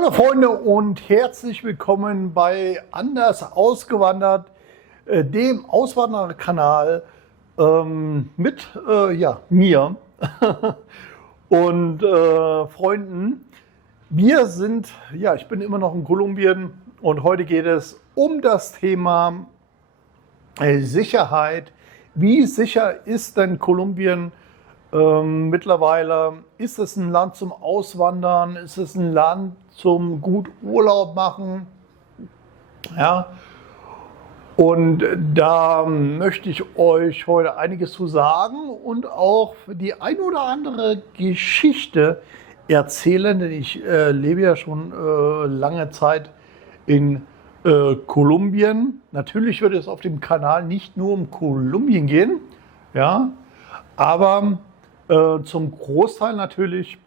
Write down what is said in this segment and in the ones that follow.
Hallo Freunde und herzlich willkommen bei Anders ausgewandert, dem Auswandererkanal mit mir und Freunden. Ich bin immer noch in Kolumbien und heute geht es um das Thema Sicherheit. Wie sicher ist denn Kolumbien mittlerweile? Ist es ein Land zum Auswandern? Ist es ein Land zum gut Urlaub machen? Ja, und da möchte ich euch heute einiges zu sagen und auch die ein oder andere Geschichte erzählen, denn ich lebe ja schon lange Zeit in Kolumbien. Natürlich wird es auf dem Kanal nicht nur um Kolumbien gehen, ja, aber zum Großteil natürlich.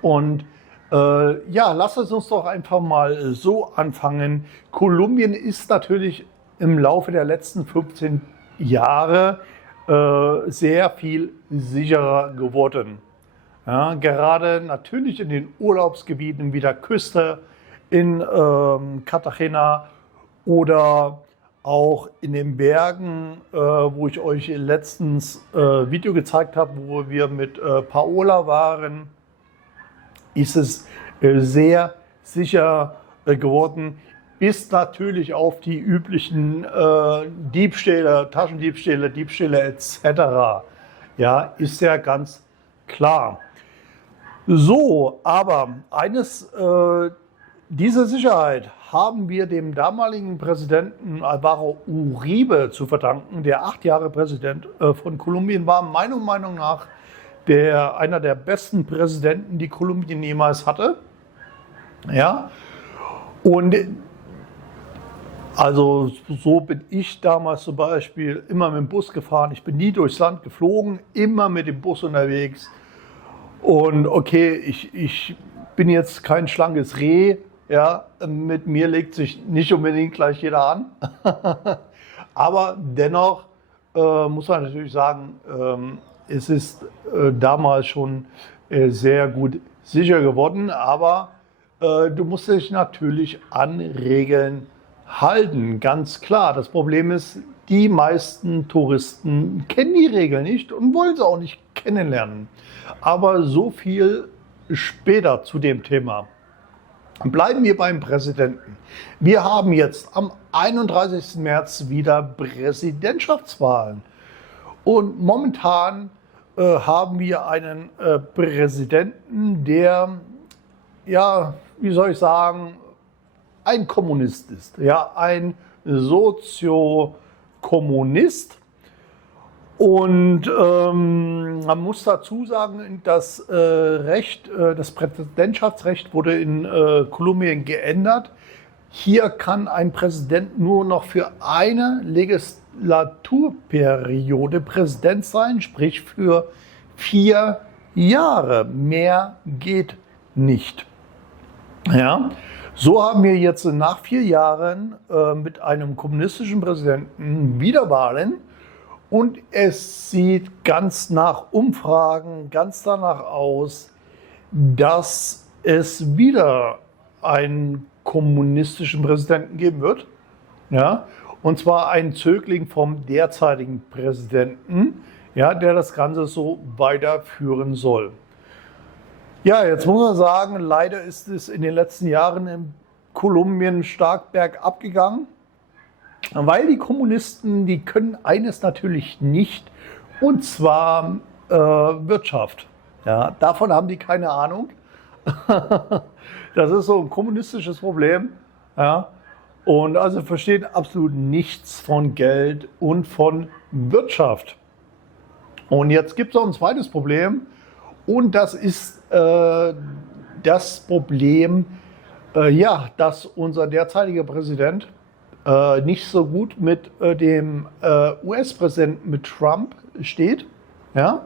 Und lasst es uns doch einfach mal so anfangen. Kolumbien ist natürlich im Laufe der letzten 15 Jahre sehr viel sicherer geworden. Ja, gerade natürlich in den Urlaubsgebieten wie der Küste, in Cartagena oder auch in den Bergen, wo ich euch letztens Video gezeigt habe, wo wir mit Paola waren, ist es sehr sicher geworden, bis natürlich auf die üblichen Diebstähle, Taschendiebstähle, Diebstähle etc. Ja, ist ja ganz klar. So, aber diese Sicherheit haben wir dem damaligen Präsidenten Álvaro Uribe zu verdanken, der 8 Jahre Präsident von Kolumbien war, meiner Meinung nach einer der besten Präsidenten, die Kolumbien jemals hatte. Ja, und also so bin ich damals zum Beispiel immer mit dem Bus gefahren. Ich bin nie durchs Land geflogen, immer mit dem Bus unterwegs. Und okay, ich bin jetzt kein schlankes Reh. Ja, mit mir legt sich nicht unbedingt gleich jeder an. Aber dennoch muss man natürlich sagen, es ist damals schon sehr gut sicher geworden. Aber du musst dich natürlich an Regeln halten, ganz klar. Das Problem ist, die meisten Touristen kennen die Regeln nicht und wollen sie auch nicht kennenlernen. Aber so viel später zu dem Thema. Bleiben wir beim Präsidenten. Wir haben jetzt am 31. März wieder Präsidentschaftswahlen. Und momentan haben wir einen Präsidenten, der, ja, wie soll ich sagen, ein Kommunist ist. Ja, ein Soziokommunist. Und man muss dazu sagen, das Präsidentschaftsrecht wurde in Kolumbien geändert. Hier kann ein Präsident nur noch für eine Legislaturperiode Präsident sein, sprich für 4 Jahre. Mehr geht nicht. Ja, so haben wir jetzt nach 4 Jahren mit einem kommunistischen Präsidenten Wiederwahlen. Und es sieht ganz nach Umfragen, ganz danach aus, dass es wieder einen kommunistischen Präsidenten geben wird. Ja? Und zwar einen Zögling vom derzeitigen Präsidenten, ja, der das Ganze so weiterführen soll. Ja, jetzt muss man sagen, leider ist es in den letzten Jahren in Kolumbien stark bergab gegangen. Weil die Kommunisten, die können eines natürlich nicht, und zwar Wirtschaft. Ja, davon haben die keine Ahnung. Das ist so ein kommunistisches Problem. Ja, und also verstehen absolut nichts von Geld und von Wirtschaft. Und jetzt gibt es noch ein zweites Problem. Und das ist das Problem, dass unser derzeitiger Präsident nicht so gut mit dem US-Präsidenten, mit Trump steht. Ja?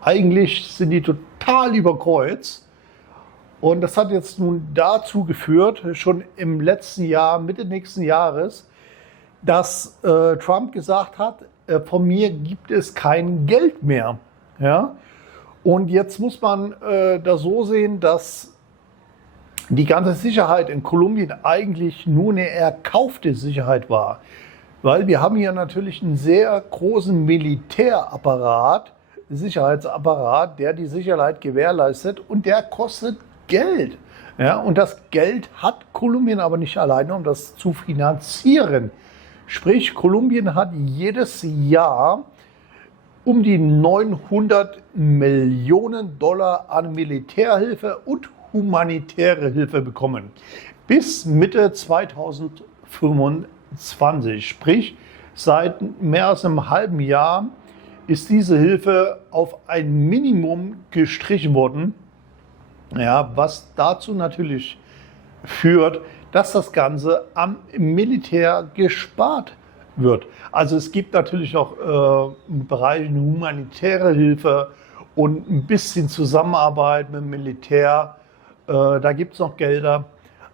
Eigentlich sind die total über Kreuz. Und das hat jetzt nun dazu geführt, schon im letzten Jahr, Mitte nächsten Jahres, dass Trump gesagt hat, von mir gibt es kein Geld mehr. Ja? Und jetzt muss man das so sehen, dass die ganze Sicherheit in Kolumbien eigentlich nur eine erkaufte Sicherheit war. Weil wir haben hier natürlich einen sehr großen Militärapparat, Sicherheitsapparat, der die Sicherheit gewährleistet und der kostet Geld. Ja, und das Geld hat Kolumbien aber nicht alleine, um das zu finanzieren. Sprich, Kolumbien hat jedes Jahr um die 900 Millionen Dollar an Militärhilfe und humanitäre Hilfe bekommen. Bis Mitte 2025. Sprich, seit mehr als einem halben Jahr ist diese Hilfe auf ein Minimum gestrichen worden. Ja, was dazu natürlich führt, dass das Ganze am Militär gespart wird. Also es gibt natürlich noch Bereiche humanitäre Hilfe und ein bisschen Zusammenarbeit mit dem Militär. Da gibt es noch Gelder.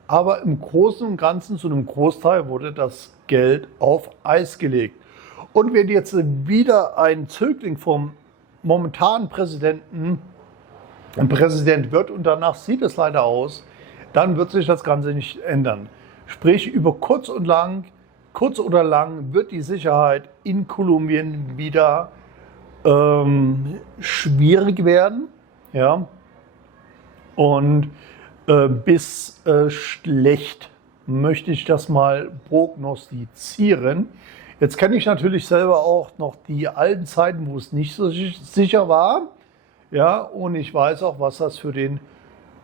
Aber im Großen und Ganzen, zu einem Großteil, wurde das Geld auf Eis gelegt. Und wenn jetzt wieder ein Zögling vom momentanen Präsident wird und danach sieht es leider aus, dann wird sich das Ganze nicht ändern. Sprich, über kurz oder lang wird die Sicherheit in Kolumbien wieder schwierig werden. Ja? Und bis schlecht möchte ich das mal prognostizieren. Jetzt kenne ich natürlich selber auch noch die alten Zeiten, wo es nicht so sicher war. Ja, und ich weiß auch, was das für den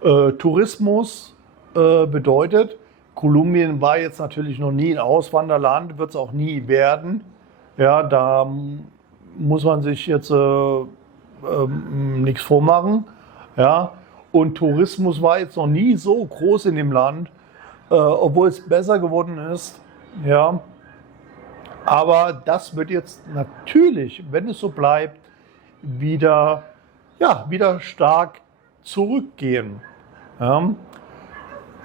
Tourismus bedeutet. Kolumbien war jetzt natürlich noch nie ein Auswanderland, wird es auch nie werden. Ja, da muss man sich jetzt nichts vormachen. Ja, und Tourismus war jetzt noch nie so groß in dem Land, obwohl es besser geworden ist. Ja, aber das wird jetzt natürlich, wenn es so bleibt, wieder stark zurückgehen. Ja.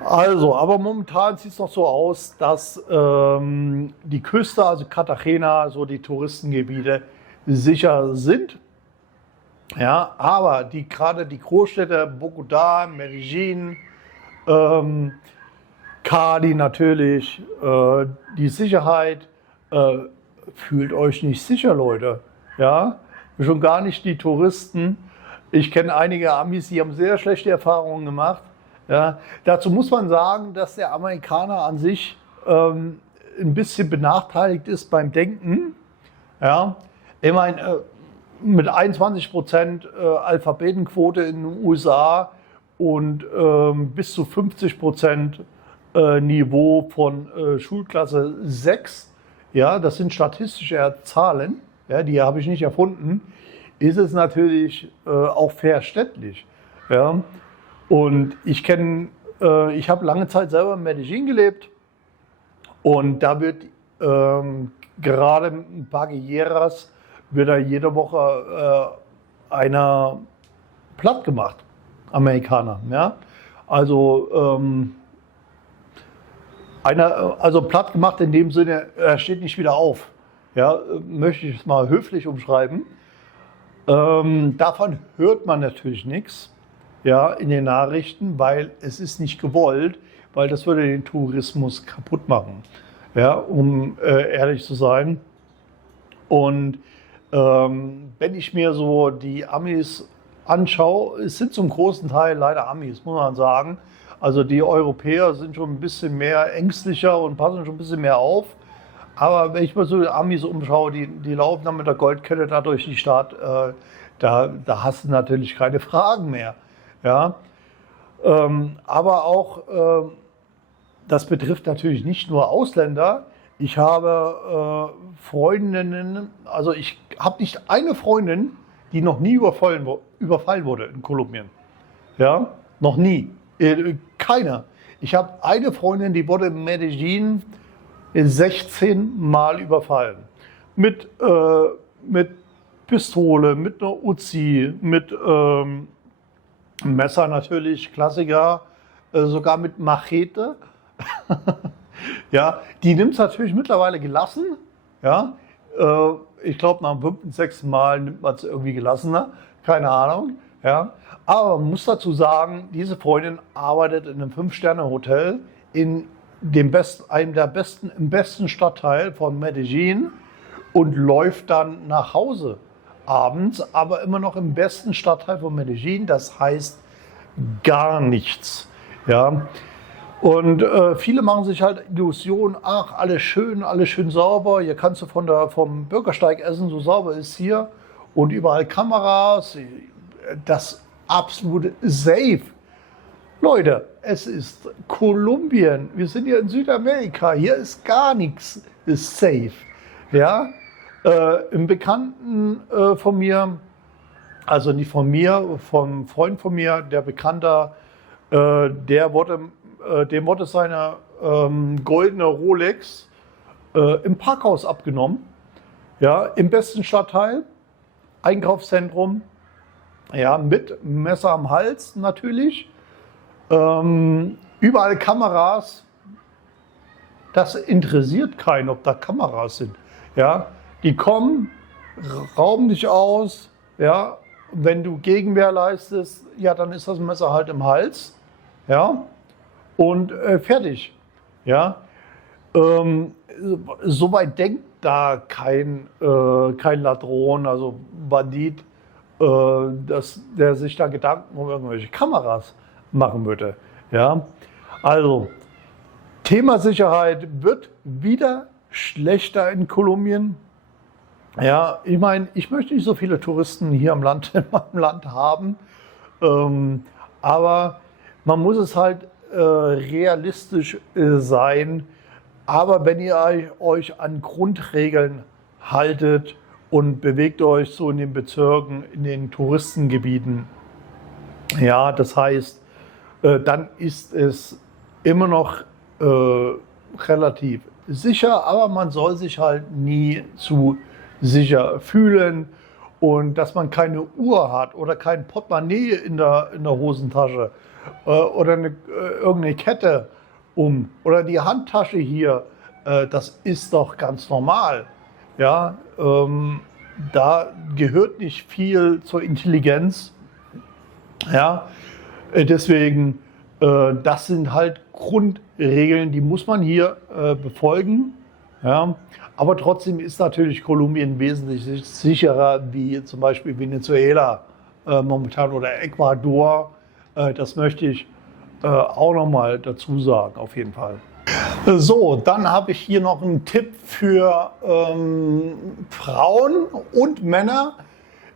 Also, aber momentan sieht es noch so aus, dass die Küste, also Cartagena, so die Touristengebiete sicher sind. Ja, aber gerade die Großstädte Bogotá, Medellín, Cali natürlich, die Sicherheit, fühlt euch nicht sicher, Leute. Ja, schon gar nicht die Touristen. Ich kenne einige Amis, die haben sehr schlechte Erfahrungen gemacht. Ja, dazu muss man sagen, dass der Amerikaner an sich ein bisschen benachteiligt ist beim Denken. Ja, ich meine, mit 21% Alphabetenquote in den USA und bis zu 50% Niveau von Schulklasse 6, ja, das sind statistische Zahlen, ja, die habe ich nicht erfunden, ist es natürlich auch verständlich. Ja. Und ich habe lange Zeit selber in Medellín gelebt und da wird gerade ein paar Guerilleras wird da jede Woche einer platt gemacht, Amerikaner. Ja? Also platt gemacht in dem Sinne, er steht nicht wieder auf. Ja? Möchte ich es mal höflich umschreiben. Davon hört man natürlich nichts, ja, in den Nachrichten, weil es ist nicht gewollt, weil das würde den Tourismus kaputt machen, ja, um ehrlich zu sein. Und wenn ich mir so die Amis anschaue, es sind zum großen Teil leider Amis, muss man sagen. Also die Europäer sind schon ein bisschen mehr ängstlicher und passen schon ein bisschen mehr auf. Aber wenn ich mir so die Amis umschaue, die laufen dann mit der Goldkette da durch die Stadt, da hast du natürlich keine Fragen mehr. Ja? Aber auch, das betrifft natürlich nicht nur Ausländer. Ich habe Freundinnen, also ich habe nicht eine Freundin, die noch nie überfallen wurde in Kolumbien. Ja, noch nie. Keiner. Ich habe eine Freundin, die wurde in Medellín 16 Mal überfallen. Mit Pistole, mit einer Uzi, mit Messer natürlich, Klassiker, sogar mit Machete. Ja, die nimmt es natürlich mittlerweile gelassen. Ja, ich glaube, nach dem 5., 6. Mal nimmt man es irgendwie gelassener. Keine Ahnung. Ja? Aber man muss dazu sagen, diese Freundin arbeitet in einem 5-Sterne-Hotel in einem der besten, im besten Stadtteil von Medellin und läuft dann nach Hause abends, aber immer noch im besten Stadtteil von Medellin. Das heißt gar nichts. Ja? Und viele machen sich halt Illusionen, ach, alles schön sauber, hier kannst du vom Bürgersteig essen, so sauber ist hier und überall Kameras, das absolute Safe. Leute, es ist Kolumbien, wir sind hier in Südamerika, hier ist gar nichts ist safe. Ja? Im Bekannten von mir, also nicht von mir, vom Freund von mir, der Bekannter, dem wurde seine goldene Rolex im Parkhaus abgenommen. Ja, im besten Stadtteil, Einkaufszentrum, ja, mit Messer am Hals natürlich. Überall Kameras. Das interessiert keinen, ob da Kameras sind. Ja, die kommen, rauben dich aus. Ja, wenn du Gegenwehr leistest, ja, dann ist das Messer halt im Hals. Ja, und fertig. Ja, soweit denkt da kein Ladron, also Bandit, dass der sich da Gedanken um irgendwelche Kameras machen würde. Ja, also Thema Sicherheit wird wieder schlechter in Kolumbien. Ja, ich meine, ich möchte nicht so viele Touristen hier in meinem Land haben, aber man muss es halt realistisch sein. Aber wenn ihr euch an Grundregeln haltet und bewegt euch so in den Bezirken, in den Touristengebieten, ja, das heißt, dann ist es immer noch relativ sicher, aber man soll sich halt nie zu sicher fühlen. Und dass man keine Uhr hat oder kein Portemonnaie in der Hosentasche oder irgendeine Kette oder die Handtasche hier, das ist doch ganz normal. Ja, da gehört nicht viel zur Intelligenz. Ja, deswegen, das sind halt Grundregeln, die muss man hier befolgen. Ja, aber trotzdem ist natürlich Kolumbien wesentlich sicherer wie zum Beispiel Venezuela momentan oder Ecuador. Das möchte ich auch noch mal dazu sagen, auf jeden Fall. So, dann habe ich hier noch einen Tipp für Frauen und Männer,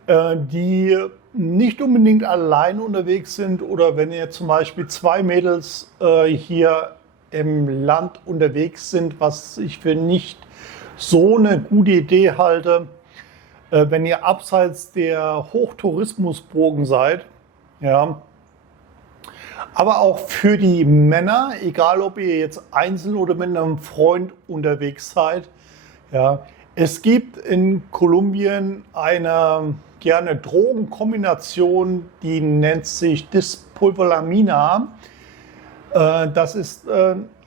die nicht unbedingt allein unterwegs sind oder wenn ihr zum Beispiel 2 Mädels hier im Land unterwegs sind, was ich für nicht so eine gute Idee halte, wenn ihr abseits der Hochtourismusbogen seid. Ja. Aber auch für die Männer, egal ob ihr jetzt einzeln oder mit einem Freund unterwegs seid. Ja. Es gibt in Kolumbien eine Drogenkombination, die nennt sich Dispulvolamina. Das ist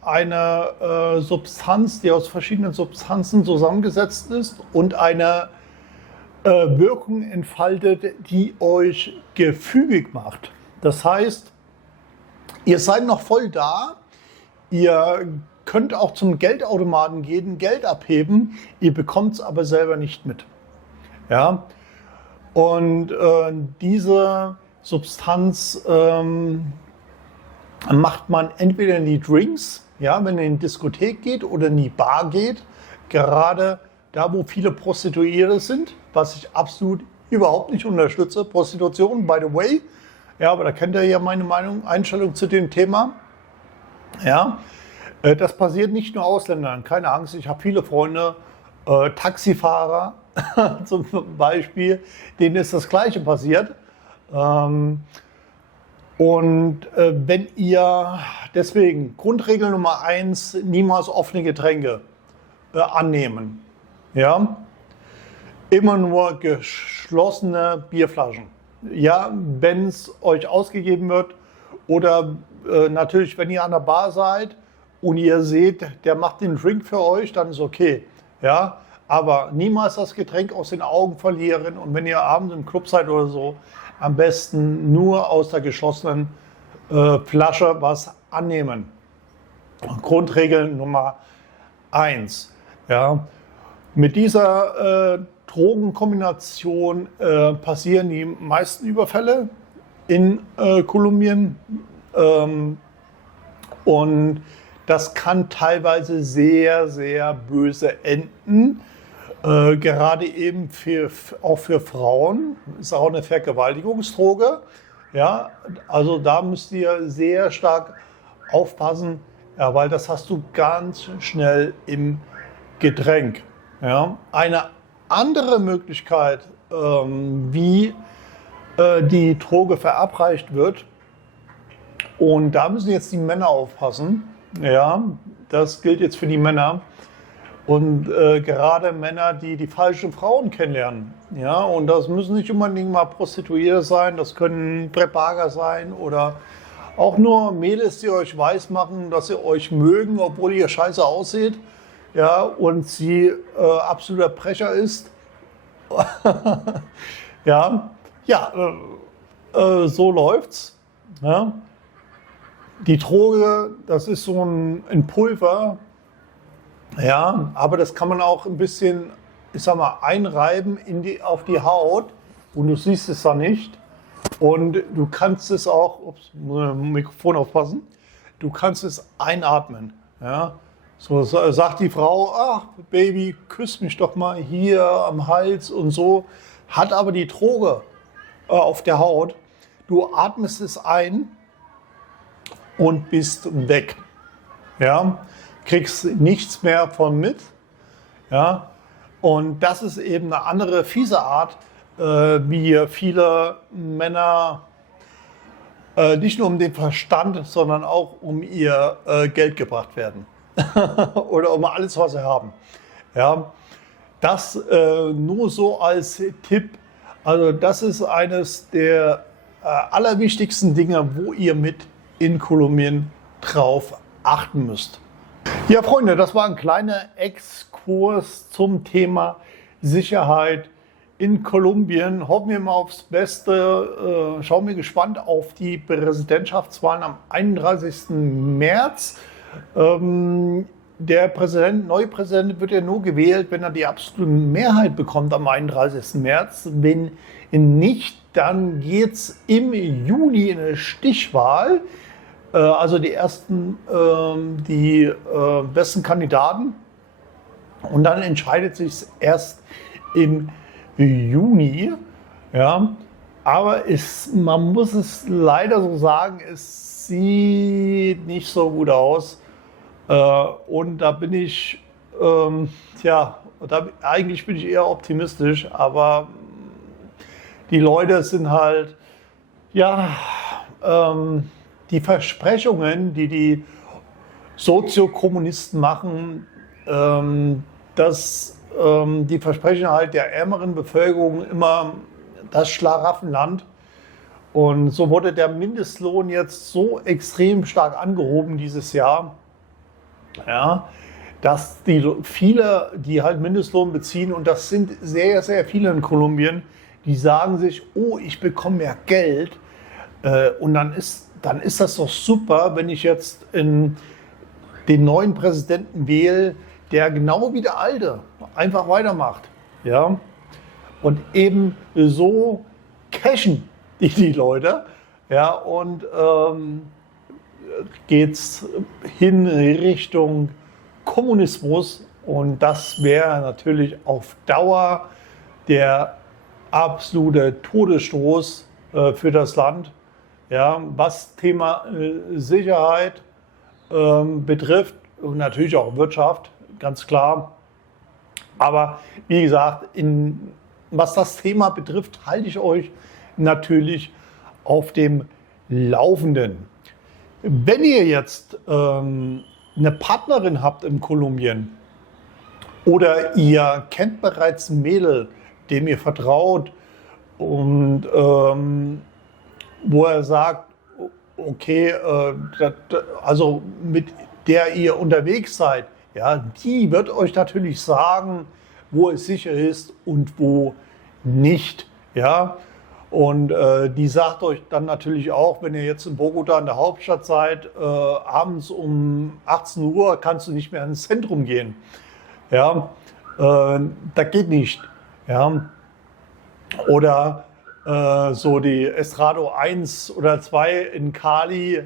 eine Substanz, die aus verschiedenen Substanzen zusammengesetzt ist und eine Wirkung entfaltet, die euch gefügig macht. Das heißt, ihr seid noch voll da, ihr könnt auch zum Geldautomaten gehen, Geld abheben, ihr bekommt es aber selber nicht mit. Ja? Und diese Substanz macht man entweder in die Drinks, ja, wenn ihr in die Diskothek geht oder in die Bar geht, gerade da, wo viele Prostituierte sind, was ich absolut überhaupt nicht unterstütze, Prostitution, by the way. Ja, aber da kennt ihr ja meine Einstellung zu dem Thema. Ja, das passiert nicht nur Ausländern, keine Angst, ich habe viele Freunde, Taxifahrer zum Beispiel, denen ist das Gleiche passiert. Wenn ihr, deswegen, Grundregel Nummer 1, niemals offene Getränke annehmen. Ja? Immer nur geschlossene Bierflaschen. Ja, wenn es euch ausgegeben wird oder natürlich, wenn ihr an der Bar seid und ihr seht, der macht den Drink für euch, dann ist okay. Ja? Aber niemals das Getränk aus den Augen verlieren und wenn ihr abends im Club seid oder so, am besten nur aus der geschlossenen Flasche was annehmen. Grundregel Nummer 1. Ja. Mit dieser Drogenkombination passieren die meisten Überfälle in Kolumbien. Und das kann teilweise sehr, sehr böse enden. Gerade eben auch für Frauen ist auch eine Vergewaltigungsdroge. Ja, also da müsst ihr sehr stark aufpassen, ja, weil das hast du ganz schnell im Getränk. Ja. Eine andere Möglichkeit, wie die Droge verabreicht wird, und da müssen jetzt die Männer aufpassen. Ja, das gilt jetzt für die Männer. Und gerade Männer, die die falschen Frauen kennenlernen. Ja, und das müssen nicht unbedingt mal Prostituierte sein, das können Trepager sein oder auch nur Mädels, die euch weismachen, dass sie euch mögen, obwohl ihr scheiße aussieht. Ja, und sie absoluter Brecher ist. Ja, so läuft's. Ja. Die Droge, das ist so ein Pulver, ja, aber das kann man auch ein bisschen, ich sag mal, einreiben auf die Haut und du siehst es dann nicht. Und du kannst es auch, Mikrofon aufpassen, du kannst es einatmen. Ja. So sagt die Frau, ach Baby, küss mich doch mal hier am Hals und so, hat aber die Droge auf der Haut. Du atmest es ein und bist weg. Ja, kriegst nichts mehr von mit. Ja, und das ist eben eine andere fiese Art, wie viele Männer nicht nur um den Verstand, sondern auch um ihr Geld gebracht werden. Oder um alles, was sie haben. Ja, das nur so als Tipp. Also das ist eines der allerwichtigsten Dinge, wo ihr mit in Kolumbien drauf achten müsst. Ja, Freunde, das war ein kleiner Exkurs zum Thema Sicherheit in Kolumbien. Hoffen wir mal aufs Beste. Schauen wir gespannt auf die Präsidentschaftswahlen am 31. März. Der neue Präsident wird ja nur gewählt, wenn er die absolute Mehrheit bekommt am 31. März. Wenn nicht, dann geht es im Juli in eine Stichwahl. Also die ersten, die besten Kandidaten. Und dann entscheidet sich erst im Juni. Ja. Aber man muss es leider so sagen, es sieht nicht so gut aus. Und da bin ich, eigentlich bin ich eher optimistisch, aber die Leute sind halt, die Versprechungen, die Soziokommunisten machen, dass die versprechen halt der ärmeren Bevölkerung immer das Schlaraffenland. Und so wurde der Mindestlohn jetzt so extrem stark angehoben dieses Jahr, ja, dass viele, die halt Mindestlohn beziehen, und das sind sehr, sehr viele in Kolumbien, die sagen sich, oh, ich bekomme mehr Geld, und dann ist das doch super, wenn ich jetzt den neuen Präsidenten wähle, der genau wie der alte einfach weitermacht. Ja? Und eben so cashen die Leute. Ja? Und geht es hin Richtung Kommunismus. Und das wäre natürlich auf Dauer der absolute Todesstoß für das Land. Ja, was Thema Sicherheit betrifft und natürlich auch Wirtschaft, ganz klar. Aber wie gesagt, was das Thema betrifft, halte ich euch natürlich auf dem Laufenden. Wenn ihr jetzt eine Partnerin habt in Kolumbien oder ihr kennt bereits ein Mädel, dem ihr vertraut und wo er sagt, okay, also mit der ihr unterwegs seid, ja, die wird euch natürlich sagen, wo es sicher ist und wo nicht. Ja? Und die sagt euch dann natürlich auch, wenn ihr jetzt in Bogota in der Hauptstadt seid, abends um 18 Uhr kannst du nicht mehr ins Zentrum gehen. Ja, das geht nicht. Ja. Oder so die Estrado 1 oder 2 in Cali,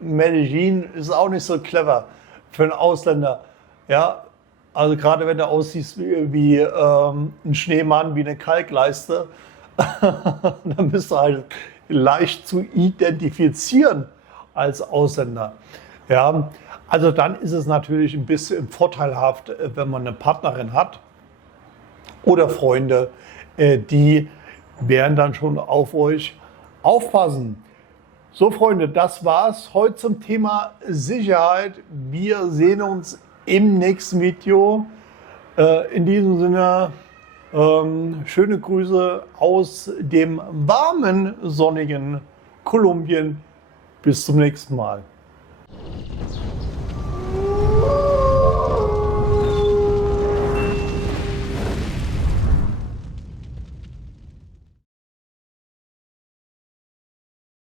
Medellin ist auch nicht so clever für einen Ausländer. Ja, also gerade wenn du aussiehst wie ein Schneemann, wie eine Kalkleiste, dann bist du halt leicht zu identifizieren als Ausländer. Ja, also dann ist es natürlich ein bisschen vorteilhaft, wenn man eine Partnerin hat oder Freunde, die werden dann schon auf euch aufpassen. So Freunde, das war's heute zum Thema Sicherheit. Wir sehen uns im nächsten Video. In diesem Sinne, schöne Grüße aus dem warmen, sonnigen Kolumbien. Bis zum nächsten Mal.